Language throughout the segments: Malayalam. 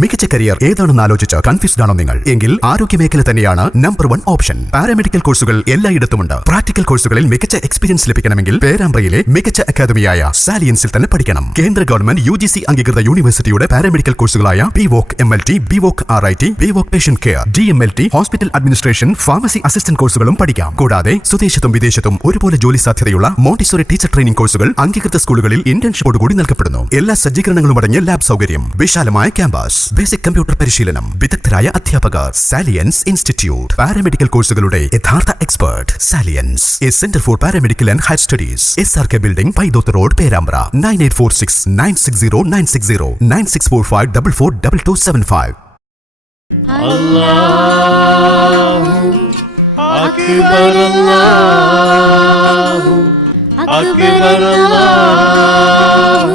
മികച്ച കരിയർ ഏതാണെന്ന് ആലോചിച്ച് കൺഫ്യൂസ്ഡ് ആണോ നിങ്ങൾ? എങ്കിൽ ആരോഗ്യ മേഖല തന്നെയാണ് നമ്പർ വൺ ഓപ്ഷൻ പാരാമെഡിക്കൽ കോഴ്സുകൾ എല്ലായിടത്തുമുണ്ട്. പ്രാക്ടിക്കൽ കോഴ്സുകളിൽ മികച്ച എക്സ്പീരിയൻസ് ലഭിക്കണമെങ്കിൽ പേരാമ്പ്രയിലെ മികച്ച അക്കാദമിയായ സാലിയൻസിൽ തന്നെ പഠിക്കണം. കേന്ദ്ര ഗവൺമെന്റ് യു ജി സി അംഗീകൃത യൂണിവേഴ്സിറ്റിയുടെ paramedical കോഴ്സുകളായ B voc M L T B voc R I T B voc patient care D M L T hospital administration pharmacy assistant കോഴ്സുകളും പഠിക്കാം. കൂടാതെ സ്വദേശത്തും വിദേശത്തും ഒരുപോലെ ജോലി സാധ്യതയുള്ള മോണ്ടിസോറി ടീച്ചർ ട്രെയിനിംഗ് കോഴ്സുകൾ അംഗീകൃത സ്കൂളുകളിൽ ഇന്റേൺഷിപ്പോട് കൂടി നൽകപ്പെടുന്നു. എല്ലാ സജ്ജീകരണങ്ങളും അടങ്ങിയ ലാബ് സൗകര്യം. വിശാലമായ ക്യാമ്പസ് ബേസിക് കമ്പ്യൂട്ടർ പരിശീലനം വിദഗ്ധരായ അധ്യാപകർ സാലിയൻസ് ഇൻസ്റ്റിറ്റ്യൂട്ട് പാരാമെഡിക്കൽ കോഴ്സുകളുടെ യഥാർത്ഥ expert salience a centre for paramedical and higher studies S R K building Paithoth road Perambra nine eight four six nine six zero nine six zero nine six four five double four double two seven five അല്ലാഹു അക്ബർ അല്ലാഹു അക്ബർ അല്ലാഹു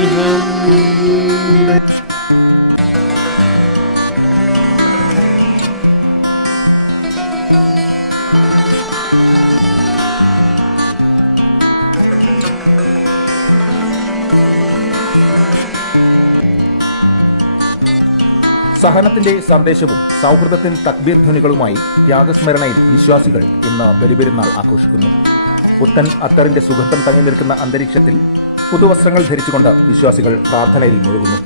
സഹനത്തിന്റെ സന്ദേശവും സൗഹൃദത്തിന് തക്ബീർ ധ്വനികളുമായി ത്യാഗസ്മരണയിൽ വിശ്വാസികൾ ഇന്ന് ബലിപെരുന്നാൾ ആഘോഷിക്കുന്നു. പുത്തൻ അത്തറിന്റെ സുഗന്ധം തങ്ങി നിൽക്കുന്ന അന്തരീക്ഷത്തിൽ പുതുവസ്ത്രങ്ങൾ ധരിച്ചുകൊണ്ട് വിശ്വാസികൾ പ്രാർത്ഥനയിൽ മുഴുകുന്നു.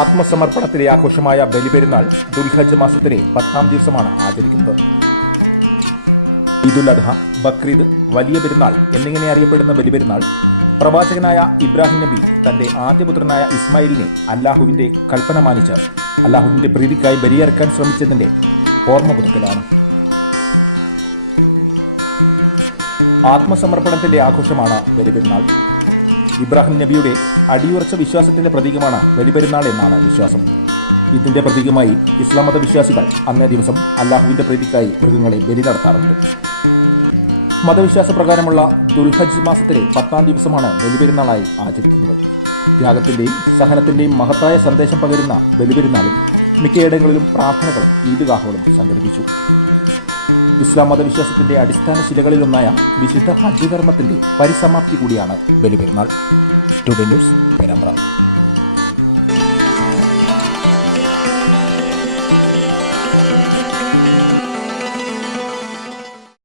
ആത്മസമർപ്പണത്തിലെ ആഘോഷമായ ബലിപെരുന്നാൾ ദുൽഹജ് മാസത്തിലെ പത്താം ദിവസമാണ് ആചരിക്കുന്നത്. ഈദുൽ അദ്ഹ ബക്രീദ് വലിയ പെരുന്നാൾ എന്നിങ്ങനെ അറിയപ്പെടുന്ന ബലിപെരുന്നാൾ പ്രവാചകനായ ഇബ്രാഹിം നബി തന്റെ ആദ്യപുത്രനായ ഇസ്മായിലിനെ അല്ലാഹുവിന്റെ കൽപ്പന മാനിച്ച് അല്ലാഹുവിന്റെ പ്രീതിക്കായി ബലിയറക്കാൻ ശ്രമിച്ചതിന്റെ ഓർമ്മ പുതുക്കലാണ് ആത്മസമർപ്പണത്തിന്റെ ആഘോഷമാണ് ബലിപെരുന്നാൾ. ഇബ്രാഹിം നബിയുടെ അടിയുറച്ച വിശ്വാസത്തിന്റെ പ്രതീകമാണ് ബലിപെരുന്നാൾ എന്നാണ് വിശ്വാസം. ഇതിന്റെ പ്രതീകമായി ഇസ്ലാം മത വിശ്വാസികൾ അന്നേ ദിവസം അള്ളാഹുവിന്റെ പ്രീതിക്കായി മൃഗങ്ങളെ ബലി നടത്താറുണ്ട്. മതവിശ്വാസ പ്രകാരമുള്ള ദുൽഹജ് മാസത്തിലെ പത്താം ദിവസമാണ് ബലിപെരുന്നാളായി ആചരിക്കുന്നത്. ത്യാഗത്തിന്റെയും സഹനത്തിന്റെയും മഹത്തായ സന്ദേശം പകരുന്ന ബലിപെരുന്നാളിൽ മിക്കയിടങ്ങളിലും പ്രാർത്ഥനകളും ഈദ്ഗാഹുകളും സംഘടിപ്പിച്ചു. ഇസ്ലാം മതവിശ്വാസത്തിന്റെ അടിസ്ഥാന ശിലകളിലൊന്നായ വിശുദ്ധ ഹജ്ജ് കർമ്മത്തിന്റെ പരിസമാപ്തി കൂടിയാണ് ബലിപെരുന്നാൾ. Today news Perambra